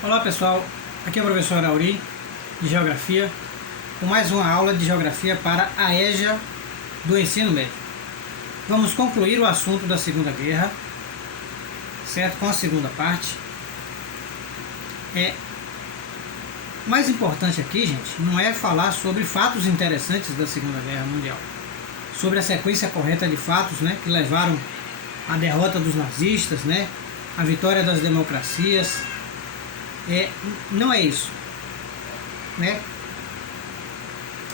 Olá pessoal, aqui é o professor Auri de Geografia, com mais uma aula de Geografia para a EJA do ensino médio. Vamos concluir o assunto da Segunda Guerra, certo? Com a segunda parte. Mais importante aqui, gente, não é falar sobre fatos interessantes da Segunda Guerra Mundial, sobre a sequência correta de fatos, né, que levaram à derrota dos nazistas, né, à vitória das democracias. Não é isso, né?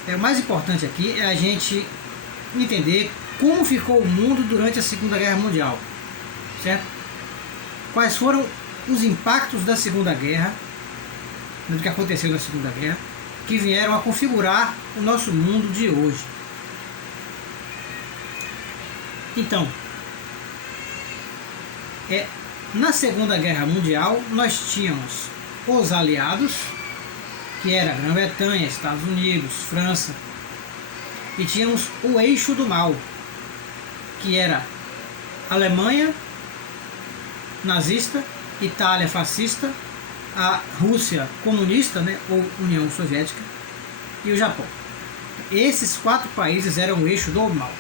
O mais importante aqui é a gente entender como ficou o mundo durante a Segunda Guerra Mundial, certo? Quais foram os impactos da Segunda Guerra, do que aconteceu na Segunda Guerra, que vieram a configurar o nosso mundo de hoje. Então, na Segunda Guerra Mundial nós tínhamos os aliados, que era Grã-Bretanha, Estados Unidos, França, e tínhamos o eixo do mal, que era Alemanha nazista, Itália fascista, a Rússia comunista, né, ou União Soviética, e o Japão. Esses quatro países eram o eixo do mal.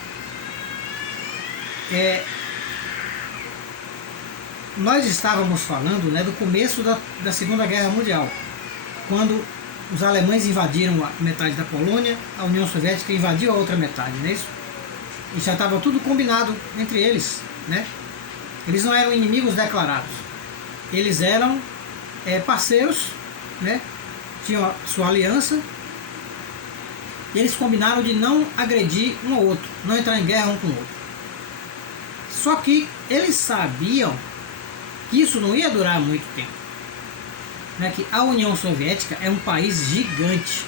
Nós estávamos falando, né, do começo da Segunda Guerra Mundial, quando os alemães invadiram a metade da Polônia, a União Soviética invadiu a outra metade, não é isso? E já estava tudo combinado entre eles, né? Eles não eram inimigos declarados, eles eram parceiros, né? Tinham a sua aliança, e eles combinaram de não agredir um ao outro, não entrar em guerra um com o outro. Só que eles sabiam que isso não ia durar muito tempo, né? Que a União Soviética é um país gigante,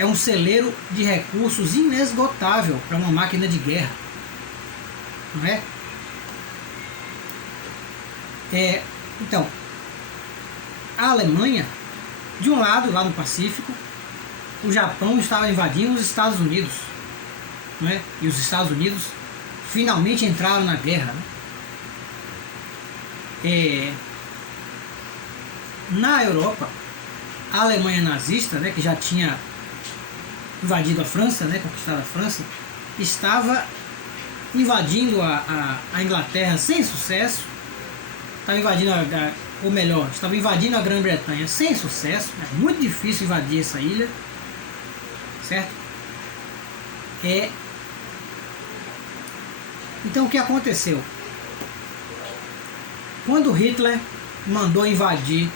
é um celeiro de recursos inesgotável para uma máquina de guerra, não é? Então, a Alemanha, de um lado, lá no Pacífico, o Japão estava invadindo os Estados Unidos, não é? E os Estados Unidos finalmente entraram na guerra, né? Na Europa, a Alemanha nazista, né, que já tinha invadido a França, né, conquistado a França, estava invadindo a Inglaterra sem sucesso, estava invadindo estava invadindo a Grã-Bretanha sem sucesso. É muito difícil invadir essa ilha, certo? Então o que aconteceu? Quando Hitler mandou invadir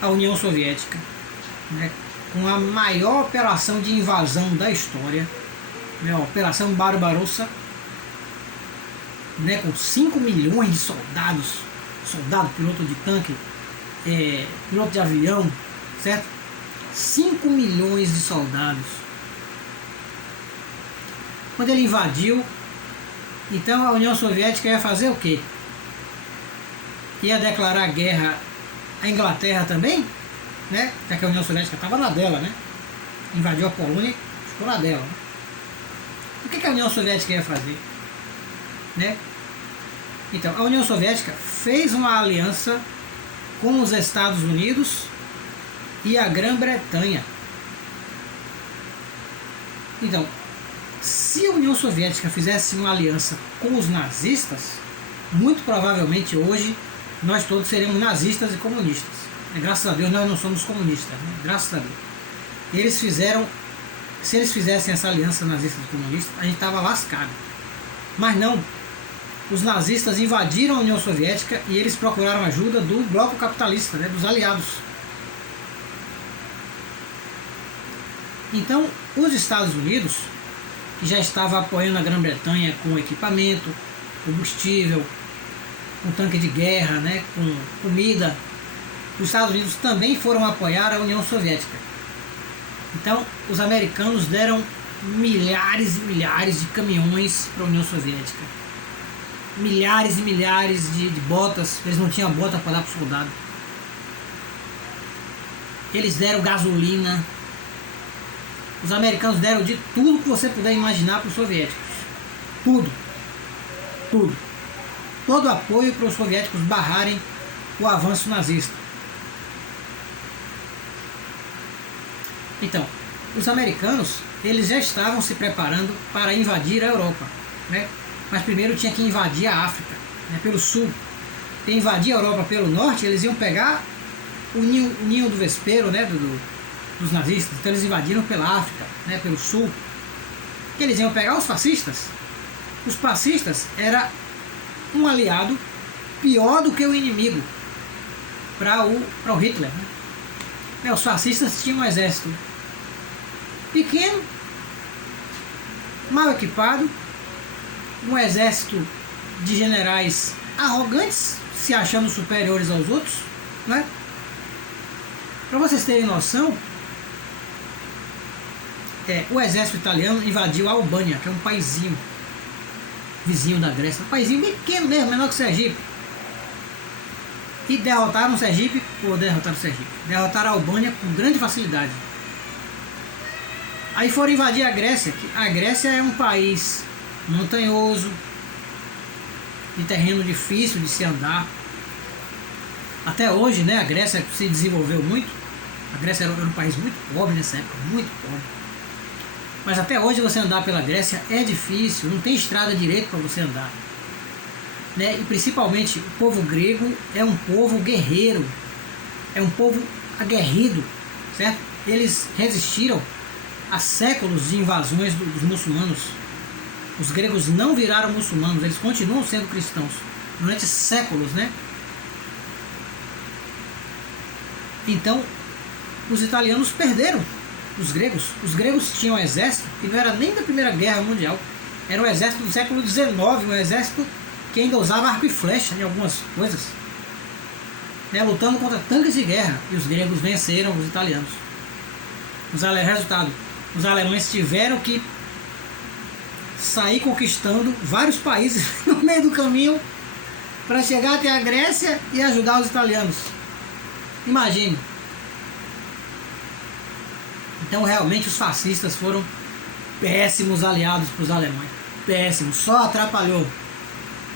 a União Soviética, né, com a maior operação de invasão da história, né, a Operação Barbarossa, né, com 5 milhões de soldados, piloto de tanque, piloto de avião, certo? 5 milhões de soldados. Quando ele invadiu, então a União Soviética ia fazer o quê? Ia declarar guerra à Inglaterra também, né? Já que a União Soviética estava na dela, né? Invadiu a Polônia, ficou na dela, né? O que a União Soviética ia fazer, né? Então, a União Soviética fez uma aliança com os Estados Unidos e a Grã-Bretanha. Então, se a União Soviética fizesse uma aliança com os nazistas, muito provavelmente hoje nós todos seremos nazistas e comunistas. Graças a Deus nós não somos comunistas, né? Graças a Deus. Se eles fizessem essa aliança nazista e comunista, a gente estava lascado. Mas não. Os nazistas invadiram a União Soviética e eles procuraram ajuda do bloco capitalista, né? Dos aliados. Então, os Estados Unidos, que já estava apoiando a Grã-Bretanha com equipamento, combustível, com tanque de guerra, né, com comida, os Estados Unidos também foram apoiar a União Soviética. Então, os americanos deram milhares e milhares de caminhões para a União Soviética. Milhares e milhares de botas, eles não tinham bota para dar para o soldado. Eles deram gasolina. Os americanos deram de tudo que você puder imaginar para os soviéticos. Tudo. Tudo. Todo apoio para os soviéticos barrarem o avanço nazista. Então, os americanos, eles já estavam se preparando para invadir a Europa, né? Mas primeiro tinha que invadir a África, né, pelo sul. E invadir a Europa pelo norte, eles iam pegar o ninho do vespeiro, né, dos nazistas. Então eles invadiram pela África, né, pelo sul. E eles iam pegar os fascistas. Os fascistas era um aliado pior do que o inimigo para o Hitler, né? Os fascistas tinham um exército pequeno, mal equipado, um exército de generais arrogantes, se achando superiores aos outros, né? Para vocês terem noção, o exército italiano invadiu a Albânia, que é um paizinho vizinho da Grécia, um paizinho pequeno mesmo, menor que Sergipe. E derrotaram o Sergipe, derrotaram a Albânia com grande facilidade. Aí foram invadir a Grécia, que a Grécia é um país montanhoso, de terreno difícil de se andar. Até hoje, né, a Grécia se desenvolveu muito. A Grécia era um país muito pobre nessa época, muito pobre. Mas até hoje você andar pela Grécia é difícil, não tem estrada direito para você andar, né? E principalmente o povo grego é um povo guerreiro, é um povo aguerrido, certo? Eles resistiram a séculos de invasões dos muçulmanos. Os gregos não viraram muçulmanos, eles continuam sendo cristãos durante séculos, né? Então, os italianos perderam os gregos. Os gregos tinham um exército que não era nem da Primeira Guerra Mundial, era um exército do século XIX, um exército que ainda usava arco e flecha em algumas coisas, né, lutando contra tanques de guerra, e os gregos venceram os italianos. Resultado, os alemães tiveram que sair conquistando vários países no meio do caminho para chegar até a Grécia e ajudar os italianos. Imagine. Então realmente os fascistas foram péssimos aliados para os alemães. Péssimos, só atrapalhou.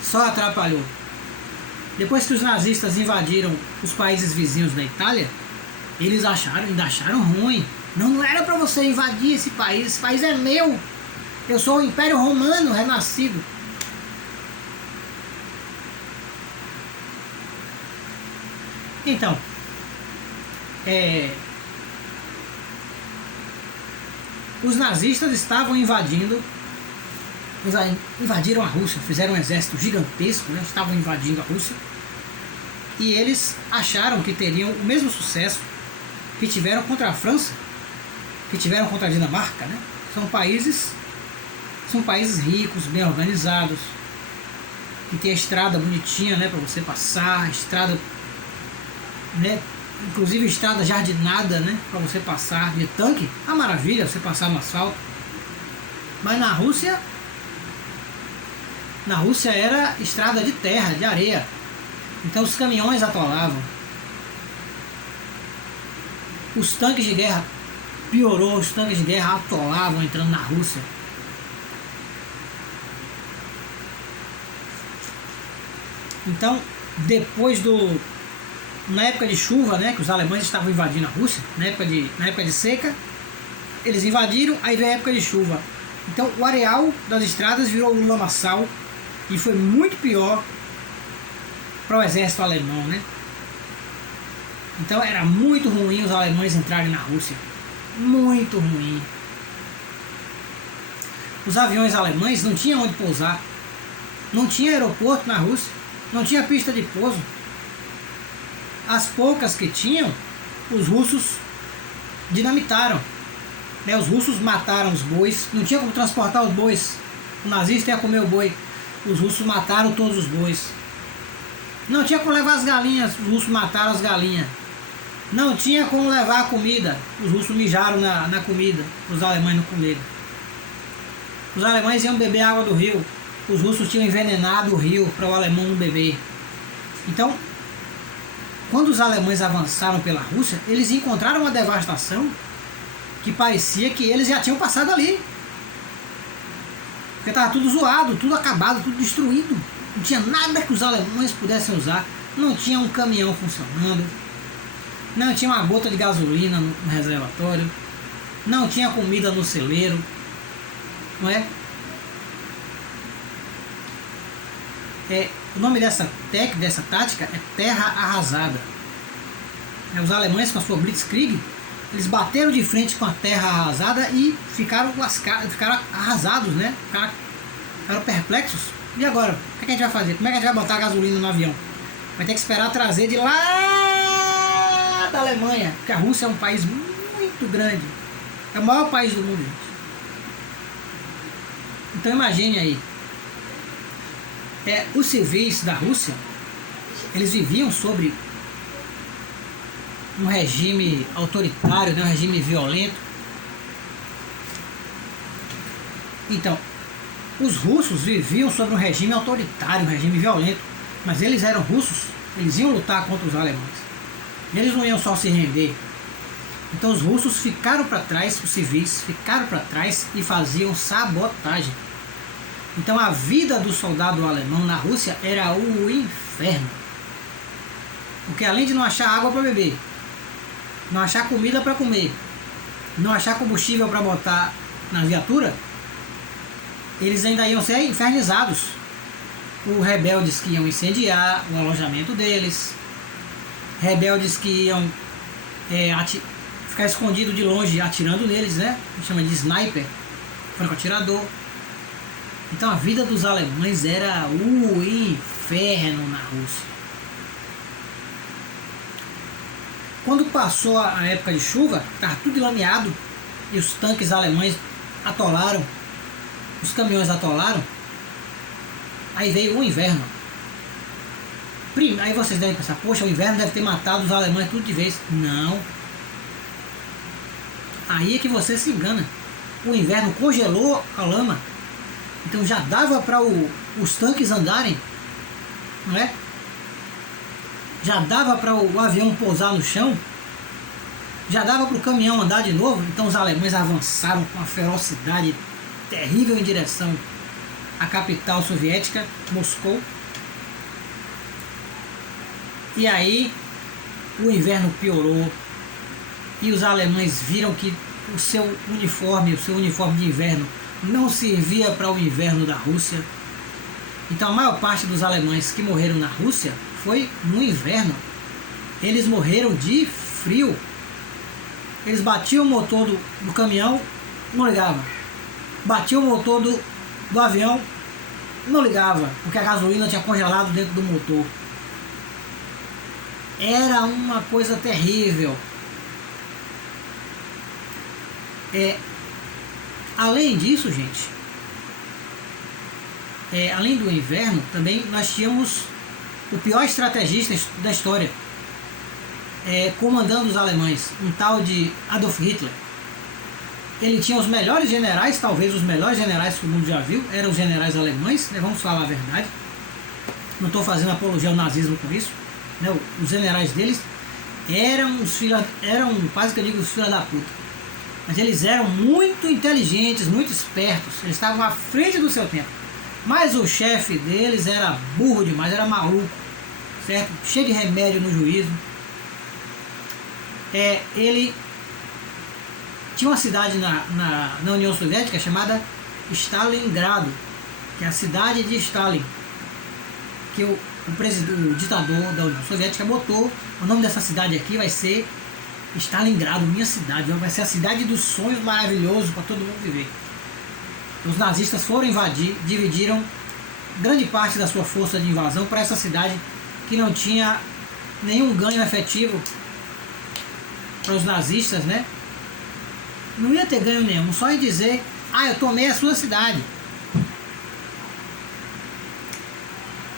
Só atrapalhou. Depois que os nazistas invadiram os países vizinhos da Itália, eles ainda acharam ruim. Não era para você invadir esse país é meu. Eu sou o Império Romano renascido. Então, os nazistas estavam invadiram a Rússia, fizeram um exército gigantesco, né? Estavam invadindo a Rússia, e eles acharam que teriam o mesmo sucesso que tiveram contra a França, que tiveram contra a Dinamarca, né? São países ricos, bem organizados, que tem a estrada bonitinha, né, para você passar, estrada, né, inclusive estrada jardinada, né, para você passar de tanque, a maravilha, você passar no asfalto. Mas na Rússia era estrada de terra, de areia, então os caminhões atolavam. Os tanques de guerra piorou, os tanques de guerra atolavam entrando na Rússia. Então, na época de chuva, né, que os alemães estavam invadindo a Rússia, na época de seca, eles invadiram, aí veio a época de chuva. Então, o areal das estradas virou um lamaçal e foi muito pior para o exército alemão, né? Então, era muito ruim os alemães entrarem na Rússia. Muito ruim. Os aviões alemães não tinham onde pousar. Não tinha aeroporto na Rússia. Não tinha pista de pouso. As poucas que tinham, os russos dinamitaram, né? Os russos mataram os bois. Não tinha como transportar os bois. O nazista ia comer o boi. Os russos mataram todos os bois. Não tinha como levar as galinhas. Os russos mataram as galinhas. Não tinha como levar a comida. Os russos mijaram na comida. Os alemães não comeram. Os alemães iam beber água do rio. Os russos tinham envenenado o rio para o alemão não beber. Então, quando os alemães avançaram pela Rússia, eles encontraram uma devastação que parecia que eles já tinham passado ali. Porque estava tudo zoado, tudo acabado, tudo destruído. Não tinha nada que os alemães pudessem usar. Não tinha um caminhão funcionando. Não tinha uma gota de gasolina no reservatório. não tinha comida no celeiro, não é? O nome dessa tática é terra arrasada. Os alemães, com a sua Blitzkrieg, eles bateram de frente com a terra arrasada e ficaram lascados, ficaram arrasados, né? Ficaram perplexos. E agora? O que a gente vai fazer? Como é que a gente vai botar gasolina no avião? Vai ter que esperar trazer de lá da Alemanha, porque a Rússia é um país muito grande. É o maior país do mundo, gente. Então imagine aí. Os civis da Rússia, eles viviam sobre um regime autoritário, né, um regime violento. Então, os russos viviam sobre um regime autoritário, um regime violento, mas eles eram russos, eles iam lutar contra os alemães. Eles não iam só se render. Então os russos ficaram para trás, os civis ficaram para trás e faziam sabotagem. Então a vida do soldado alemão na Rússia era o inferno. Porque além de não achar água para beber, não achar comida para comer, não achar combustível para botar na viatura, eles ainda iam ser infernizados por rebeldes que iam incendiar o alojamento deles, rebeldes que iam ficar escondido de longe atirando neles, né? A gente chama de sniper, franco-atirador. Então a vida dos alemães era o inferno na Rússia. Quando passou a época de chuva, estava tudo lameado e os tanques alemães atolaram, os caminhões atolaram, aí veio o inverno. Aí vocês devem pensar, poxa, o inverno deve ter matado os alemães tudo de vez. Não. Aí é que você se engana. O inverno congelou a lama. Então já dava para os tanques andarem, não é? Já dava para o avião pousar no chão, já dava para o caminhão andar de novo. Então os alemães avançaram com uma ferocidade terrível em direção à capital soviética, Moscou. E aí o inverno piorou e os alemães viram que o seu uniforme de inverno não servia para o inverno da Rússia. Então a maior parte dos alemães que morreram na Rússia foi no inverno. Eles morreram de frio. Eles batiam o motor do caminhão, não ligava. Batiam o motor do avião, não ligava, porque a gasolina tinha congelado dentro do motor. Era uma coisa terrível. Além disso, gente, além do inverno, também nós tínhamos o pior estrategista da história, comandando os alemães, um tal de Adolf Hitler. Ele tinha os melhores generais, talvez os melhores generais que o mundo já viu, eram os generais alemães, né, vamos falar a verdade. Não estou fazendo apologia ao nazismo com isso. Né, os generais deles eram quase que eu digo os filhos da puta. Mas eles eram muito inteligentes, muito espertos, eles estavam à frente do seu tempo. Mas o chefe deles era burro demais, era maluco, certo? Cheio de remédio no juízo. Ele tinha uma cidade na União Soviética chamada Stalingrado, que é a cidade de Stalin, que o ditador da União Soviética botou. O nome dessa cidade aqui vai ser Stalingrado, minha cidade, vai ser a cidade dos sonhos maravilhosos para todo mundo viver. Os nazistas foram invadir, dividiram grande parte da sua força de invasão para essa cidade que não tinha nenhum ganho efetivo para os nazistas, né? Não ia ter ganho nenhum, só em dizer, eu tomei a sua cidade.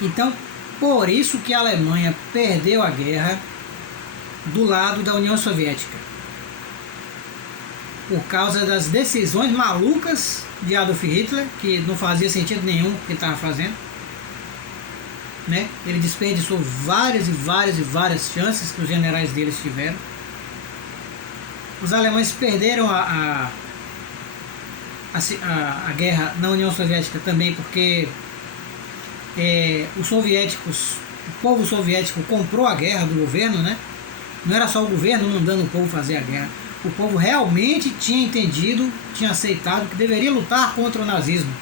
Então, por isso que a Alemanha perdeu a guerra do lado da União Soviética, por causa das decisões malucas de Adolf Hitler, que não fazia sentido nenhum o que ele estava fazendo, né? Ele desperdiçou várias chances que os generais deles tiveram. Os alemães perderam a guerra na União Soviética também porque o povo soviético comprou a guerra do governo, né? Não era só o governo mandando o povo fazer a guerra. o povo realmente tinha entendido, tinha aceitado que deveria lutar contra o nazismo,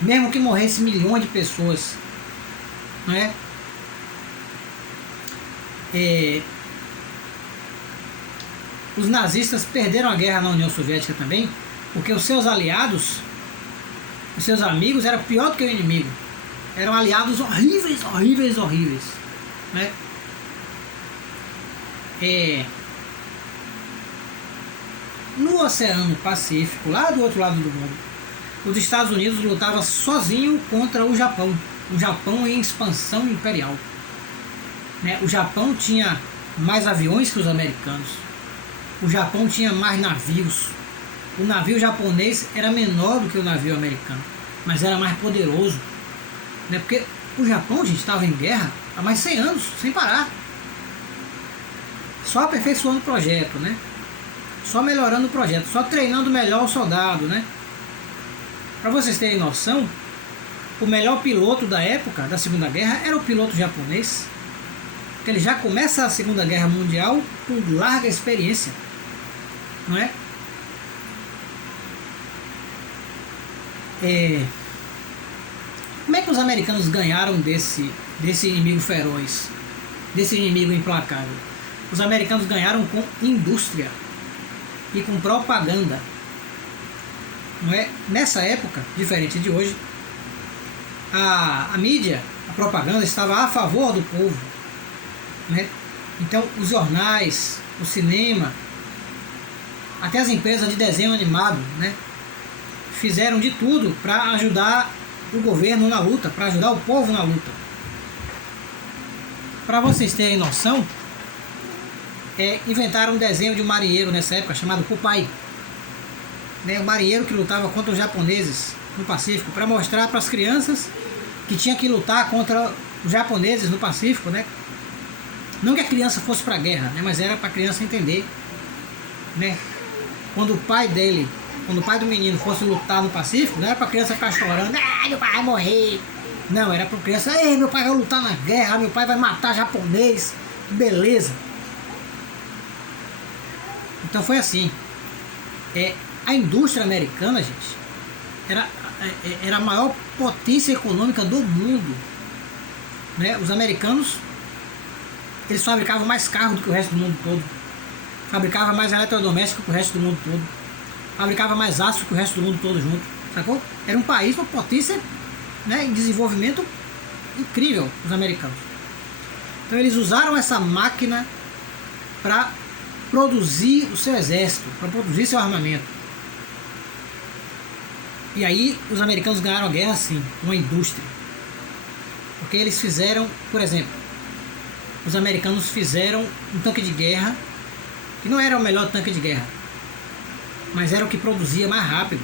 mesmo que morresse milhões de pessoas, não é? Os nazistas perderam a guerra na União Soviética também, porque os seus aliados, os seus amigos eram pior do que o inimigo. Eram aliados horríveis, horríveis, horríveis, né? No Oceano Pacífico, lá do outro lado do mundo, os Estados Unidos lutavam sozinho contra o Japão em expansão imperial, né? O Japão tinha mais aviões que os americanos, o Japão tinha mais navios, o navio japonês era menor do que o navio americano, mas era mais poderoso, né? Porque o Japão, gente, estava em guerra há mais de 100 anos, sem parar, só aperfeiçoando o projeto, né? Só melhorando o projeto, só treinando melhor o soldado, né? Para vocês terem noção, o melhor piloto da época da Segunda Guerra era o piloto japonês, que ele já começa a Segunda Guerra Mundial com larga experiência, não é? Como é que os americanos ganharam desse inimigo feroz, desse inimigo implacável? Os americanos ganharam com indústria e com propaganda, não é? Nessa época, diferente de hoje, a mídia, a propaganda estava a favor do povo, né? Então os jornais, o cinema, até as empresas de desenho animado, né, fizeram de tudo para ajudar o governo na luta, para ajudar o povo na luta. Para vocês terem noção, inventaram um desenho de um marinheiro nessa época chamado Popeye, né, um marinheiro que lutava contra os japoneses no Pacífico, para mostrar para as crianças que tinha que lutar contra os japoneses no Pacífico, né? Não que a criança fosse para a guerra, né, mas era para a criança entender, né? Quando o pai do menino fosse lutar no Pacífico, não era para a criança ficar chorando, meu pai vai morrer. Não, era para a criança, meu pai vai lutar na guerra, meu pai vai matar japonês, que beleza. Então foi assim. A indústria americana, gente, era a maior potência econômica do mundo, né? Os americanos, eles fabricavam mais carros do que o resto do mundo todo, fabricavam mais eletrodomésticos que o resto do mundo todo, fabricava mais aço que o resto do mundo todo junto, sacou? Era um país, uma potência, né, em desenvolvimento incrível, os americanos. Então eles usaram essa máquina para produzir o seu exército, para produzir seu armamento. E aí os americanos ganharam a guerra assim, com a indústria. Porque eles fizeram, por exemplo, os americanos fizeram um tanque de guerra, que não era o melhor tanque de guerra, mas era o que produzia mais rápido.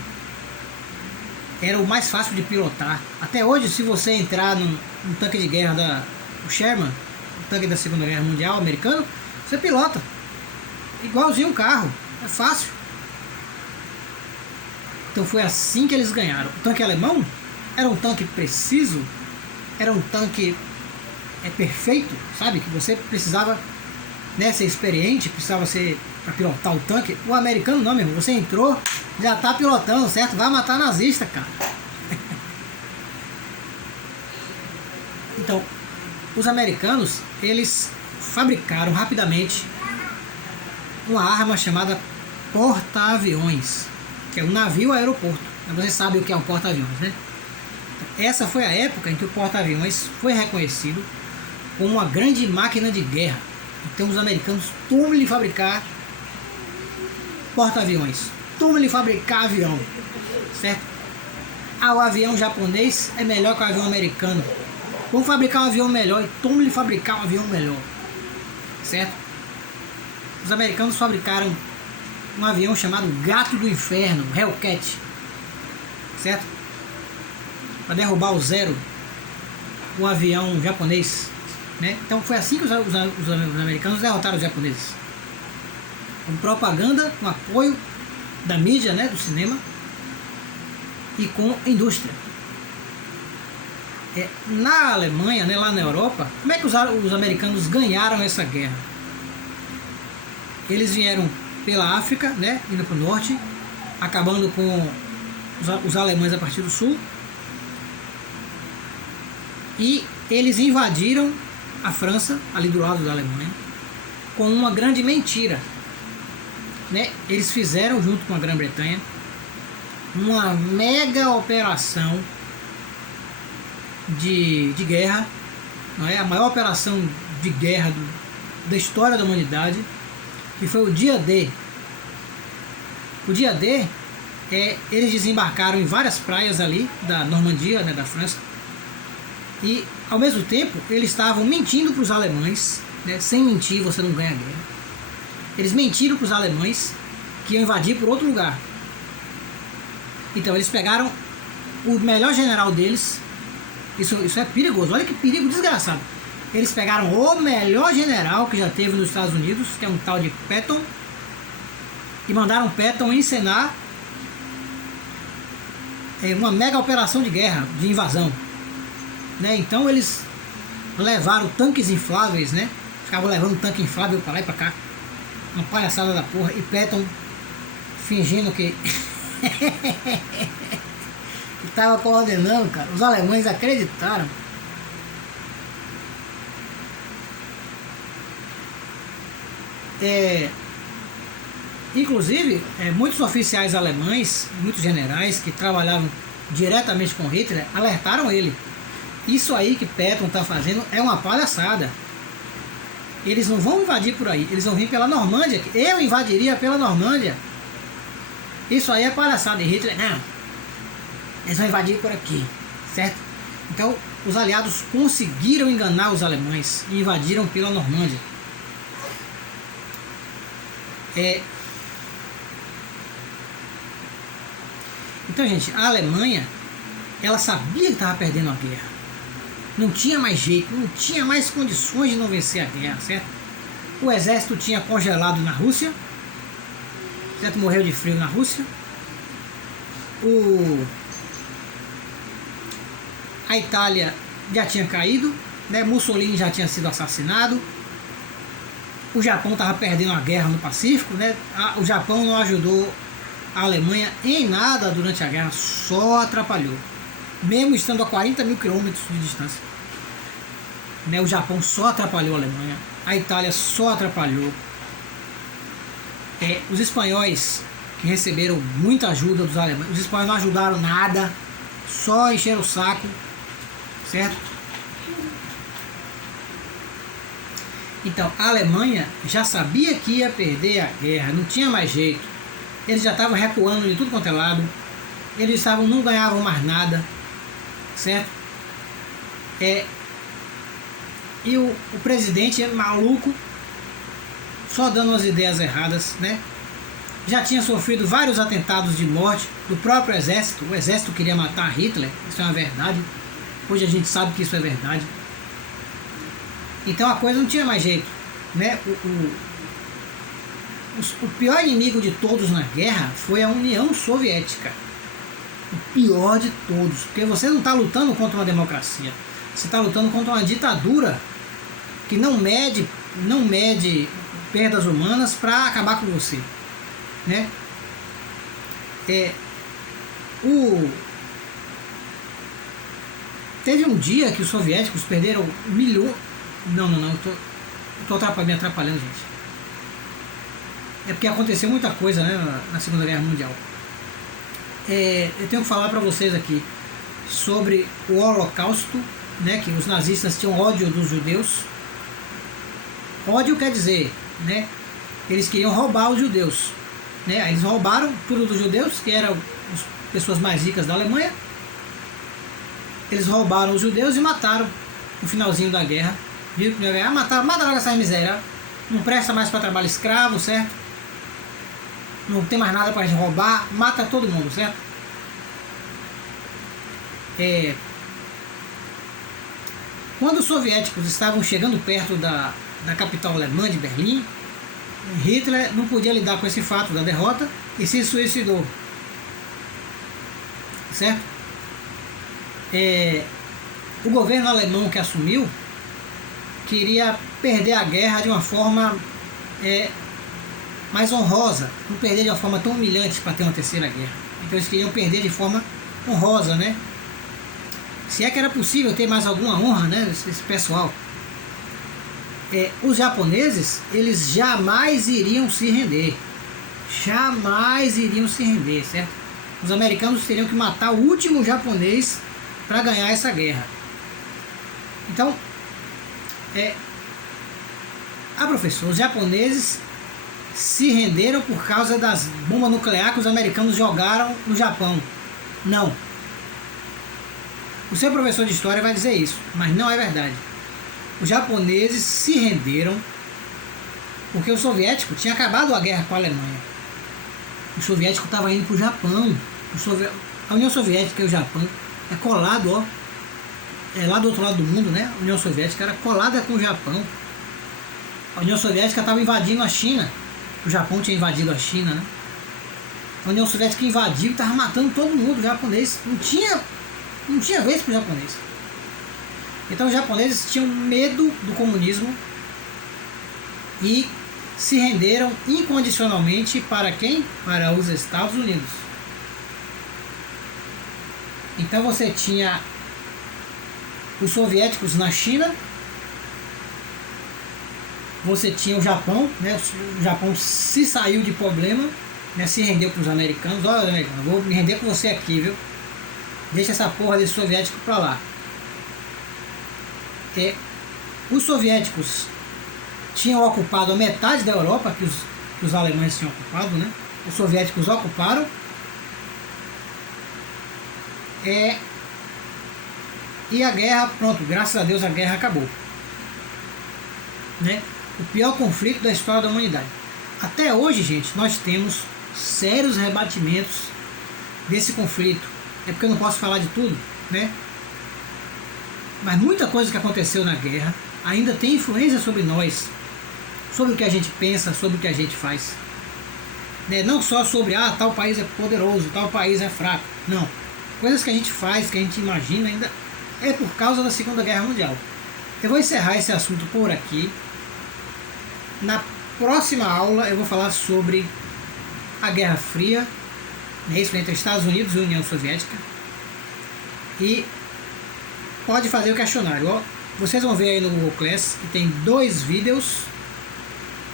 Era o mais fácil de pilotar. Até hoje, se você entrar num tanque de guerra do Sherman, o tanque da Segunda Guerra Mundial americano, você pilota. Igualzinho um carro. É fácil. Então foi assim que eles ganharam. O tanque alemão era um tanque preciso, era um tanque perfeito, sabe? Que você precisava, né, ser experiente, precisava ser para pilotar o tanque. O americano não, meu irmão. Você entrou, já tá pilotando, certo? Vai matar nazista, cara. Então, os americanos, eles fabricaram rapidamente uma arma chamada porta-aviões, que é um navio aeroporto. Você sabe o que é um porta-aviões, né? Então, essa foi a época em que o porta-aviões foi reconhecido como uma grande máquina de guerra. Então os americanos tomam-lhe fabricar porta-aviões, tomam-lhe fabricar avião, certo? O avião japonês é melhor que o avião americano. Vamos fabricar um avião melhor e tomam-lhe fabricar um avião melhor, certo? Os americanos fabricaram um avião chamado Gato do Inferno, Hellcat, certo? Para derrubar o Zero, um avião japonês, né? Então foi assim que os americanos derrotaram os japoneses, com propaganda, com apoio da mídia, né, do cinema, e com indústria. Na Alemanha, né, lá na Europa, como é que os americanos ganharam essa guerra? Eles vieram pela África, né, indo para o norte, acabando com os alemães a partir do sul. E eles invadiram a França, ali do lado da Alemanha, com uma grande mentira, né? Eles fizeram, junto com a Grã-Bretanha, uma mega operação de guerra, não é? A maior operação de guerra da história da humanidade, que foi o Dia D. O Dia D, eles desembarcaram em várias praias ali da Normandia, né, da França, e ao mesmo tempo eles estavam mentindo para os alemães, né? Sem mentir você não ganha a guerra. Eles mentiram para os alemães que iam invadir por outro lugar. Então eles pegaram o melhor general deles. Isso é perigoso, olha que perigo desgraçado. Eles pegaram o melhor general que já teve nos Estados Unidos, que é um tal de Patton, e mandaram Patton encenar uma mega operação de guerra, de invasão, né? Então eles levaram tanques infláveis, né? Ficavam levando tanque inflável para lá e para cá, uma palhaçada da porra, e Patton fingindo que estava coordenando, cara. Os alemães acreditaram. Inclusive, muitos oficiais alemães, muitos generais que trabalhavam diretamente com Hitler, alertaram ele. Isso aí que Patton está fazendo é uma palhaçada. Eles não vão invadir por aí, eles vão vir pela Normândia. Eu invadiria pela Normândia. Isso aí é palhaçada. E Hitler, não, eles vão invadir por aqui, certo? Então, os aliados conseguiram enganar os alemães e invadiram pela Normândia. Então, gente, a Alemanha, ela sabia que estava perdendo a guerra. Não tinha mais jeito, não tinha mais condições de não vencer a guerra, certo? O exército tinha congelado na Rússia, certo? Morreu de frio na Rússia. A Itália já tinha caído, né? Mussolini já tinha sido assassinado. O Japão estava perdendo a guerra no Pacífico, né? O Japão não ajudou a Alemanha em nada durante a guerra, só atrapalhou. Mesmo estando a 40 mil quilômetros de distância, né? O Japão só atrapalhou a Alemanha, a Itália só atrapalhou. Os espanhóis, que receberam muita ajuda dos alemães, os espanhóis não ajudaram nada, só encheram o saco, certo? Então a Alemanha já sabia que ia perder a guerra, não tinha mais jeito. Eles já estavam recuando de tudo quanto é lado, eles não ganhavam mais nada, certo? E o presidente maluco, só dando umas ideias erradas, né? Já tinha sofrido vários atentados de morte do próprio exército. O exército queria matar Hitler, isso é uma verdade. Hoje a gente sabe que isso é verdade. Então a coisa não tinha mais jeito, né? O pior inimigo de todos na guerra foi a União Soviética. O pior de todos, porque você não está lutando contra uma democracia, você está lutando contra uma ditadura que não mede perdas humanas para acabar com você, né? Teve um dia que os soviéticos perderam milhões. Não, eu tô me atrapalhando, gente. É porque aconteceu muita coisa, né, na Segunda Guerra Mundial. Eu tenho que falar para vocês aqui sobre o Holocausto, né, que os nazistas tinham ódio dos judeus. Ódio quer dizer, né, eles queriam roubar os judeus, né? Eles roubaram tudo dos judeus, que eram as pessoas mais ricas da Alemanha. Eles roubaram os judeus e mataram no finalzinho da guerra. Viu? Mata logo essa miséria. Não presta mais para trabalho escravo, certo? Não tem mais nada para roubar. Mata todo mundo, certo? Quando os soviéticos estavam chegando perto da capital alemã, de Berlim, Hitler não podia lidar com esse fato da derrota e se suicidou, certo? O governo alemão que assumiu queria perder a guerra de uma forma mais honrosa, não perder de uma forma tão humilhante para ter uma terceira guerra. Então eles queriam perder de forma honrosa, né? Se é que era possível ter mais alguma honra, né, esse pessoal. Os japoneses, eles jamais iriam se render. Jamais iriam se render, certo? Os americanos teriam que matar o último japonês para ganhar essa guerra. Então, professor, os japoneses se renderam por causa das bombas nucleares que os americanos jogaram no Japão. Não. O seu professor de história vai dizer isso, mas não é verdade. Os japoneses se renderam porque o soviético tinha acabado a guerra com a Alemanha. O soviético estava indo para o Japão. A União Soviética e o Japão é colado, ó. É lá do outro lado do mundo, né? A União Soviética era colada com o Japão. A União Soviética estava invadindo a China. O Japão tinha invadido a China, né? A União Soviética invadiu e estava matando todo mundo, o japonês. Não tinha vez para o japonês. Então os japoneses tinham medo do comunismo e se renderam incondicionalmente para quem? Para os Estados Unidos. Então você tinha os soviéticos na China, você tinha o Japão, né? O Japão se saiu de problema, né? Se rendeu para os americanos. Olha, americano, vou me render com você aqui, viu? Deixa essa porra desse soviético para lá. Os soviéticos tinham ocupado a metade da Europa que os alemães tinham ocupado, né? Os soviéticos ocuparam. E a guerra, pronto, graças a Deus a guerra acabou, né? O pior conflito da história da humanidade. Até hoje, gente, nós temos sérios rebatimentos desse conflito. É porque eu não posso falar de tudo, né? Mas muita coisa que aconteceu na guerra ainda tem influência sobre nós, sobre o que a gente pensa, sobre o que a gente faz, né? Não só sobre, tal país é poderoso, tal país é fraco. Não. Coisas que a gente faz, que a gente imagina, ainda é por causa da Segunda Guerra Mundial. Eu vou encerrar esse assunto por aqui. Na próxima aula eu vou falar sobre a Guerra Fria, né, isso entre Estados Unidos e União Soviética. E pode fazer o questionário. Ó, vocês vão ver aí no Google Class que tem 2 vídeos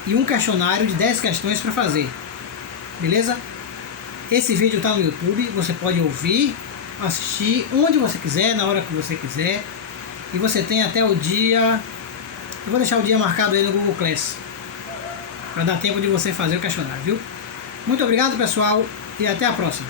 e um questionário de 10 questões para fazer. Beleza? Esse vídeo está no YouTube, você pode ouvir, assistir onde você quiser, na hora que você quiser. E você tem até o dia... Eu vou deixar o dia marcado aí no Google Class, para dar tempo de você fazer o questionário, viu? Muito obrigado, pessoal, e até a próxima.